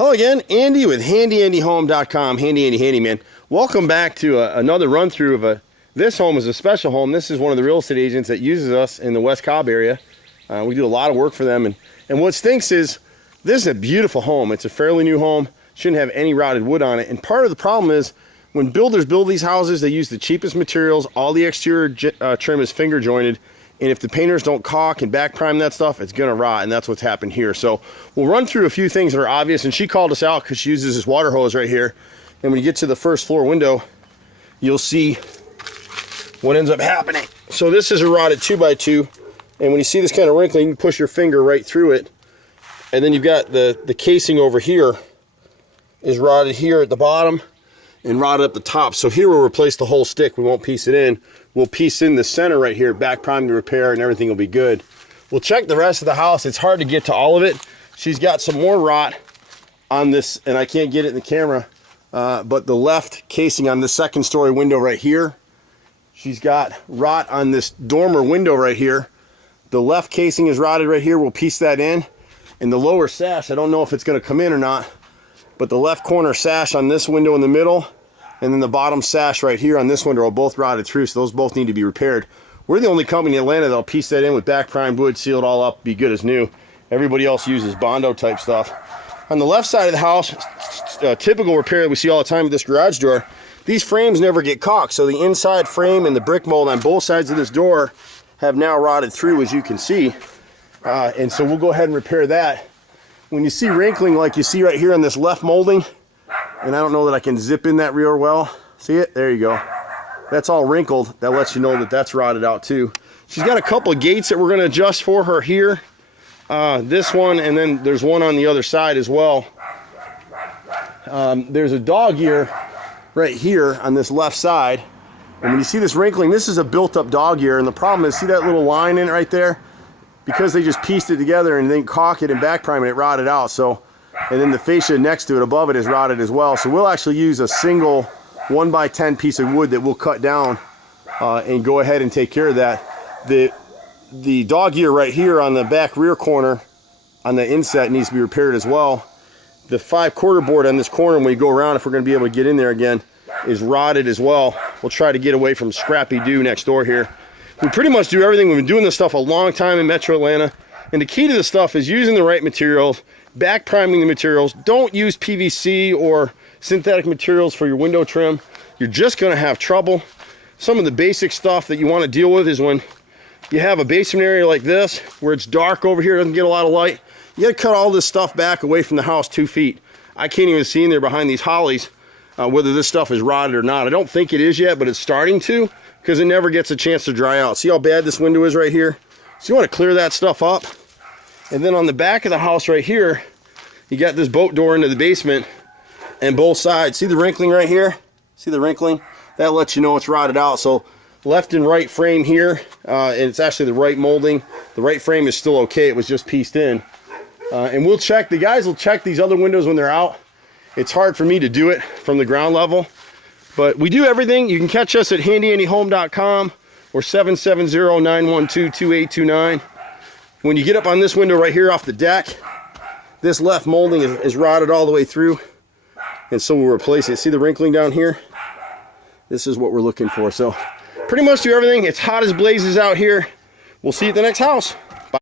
Hello again, Andy with HandyANDYHome.com, Handy Andy Handyman. Welcome back to another run through of this home is a special home. This is one of the real estate agents that uses us in the West Cobb area. We do a lot of work for them, and what stinks is this is a beautiful home. It's a fairly new home, shouldn't have any rotted wood on it. And part of the problem is when builders build these houses, they use the cheapest materials. All the exterior trim is finger jointed. And if the painters don't caulk and back prime that stuff, it's gonna rot, and that's what's happened here. So we'll run through a few things that are obvious, and she called us out because she uses this water hose right here. And when you get to the first floor window, you'll see what ends up happening. So this is a rotted 2x2, and when you see this kind of wrinkling, you can push your finger right through it. And then you've got the casing over here is rotted here at the bottom and rotted up the top. So here we'll replace the whole stick. We won't piece it in. We'll piece in the center right here, back prime the repair, and everything will be good. We'll check the rest of the house. It's hard to get to all of it. She's got some more rot on this, and I can't get it in the camera, but the left casing on the second story window right here. She's got rot on this dormer window right here. The left casing is rotted right here. We'll piece that in. And the lower sash, I don't know if it's gonna come in or not, but the left corner sash on this window in the middle, and then the bottom sash right here on this window are both rotted through, so those both need to be repaired. We're the only company in Atlanta that'll piece that in with back prime wood, seal it all up, be good as new. Everybody else uses Bondo type stuff. On the left side of the house, typical repair that we see all the time with this garage door, these frames never get caulked, so the inside frame and the brick mold on both sides of this door have now rotted through, as you can see. And so we'll go ahead and repair that. When you see wrinkling like you see right here on this left molding, and I don't know that I can zip in that real well. See it? There you go. That's all wrinkled. That lets you know that that's rotted out too. She's got a couple of gates that we're going to adjust for her here. This one, and then there's one on the other side as well. There's a dog ear right here on this left side. And when you see this wrinkling, this is a built-up dog ear. And the problem is, see that little line in it right there? Because they just pieced it together and then caulk it and back prime it, it rotted out. So. And then the fascia next to it, above it, is rotted as well. So we'll actually use a single 1x10 piece of wood that we'll cut down and go ahead and take care of that. The dog ear right here on the back rear corner on the inset needs to be repaired as well. The 5/4 board on this corner, when we go around, if we're going to be able to get in there again, is rotted as well. We'll try to get away from Scrappy Doo next door here. We pretty much do everything. We've been doing this stuff a long time in Metro Atlanta. And the key to this stuff is using the right materials, back priming the materials. Don't use PVC or synthetic materials for your window trim. You're just going to have trouble. Some of the basic stuff that you want to deal with is when you have a basement area like this where it's dark over here, doesn't get a lot of light. You got to cut all this stuff back away from the house 2 feet. I can't even see in there behind these hollies whether this stuff is rotted or not. I don't think it is yet, but it's starting to, because it never gets a chance to dry out. See how bad this window is right here? So you want to clear that stuff up. And then on the back of the house right here, you got this boat door into the basement, and both sides. See the wrinkling right here? See the wrinkling? That lets you know it's rotted out. So left and right frame here, and it's actually the right molding. The right frame is still okay. It was just pieced in. And we'll check, the guys will check these other windows when they're out. It's hard for me to do it from the ground level, but we do everything. You can catch us at HandyANDYHome.com or 770-912-2829. When you get up on this window right here off the deck, this left molding is rotted all the way through, and so we'll replace it. See the wrinkling down here? This is what we're looking for. So pretty much do everything. It's hot as blazes out here. We'll see you at the next house.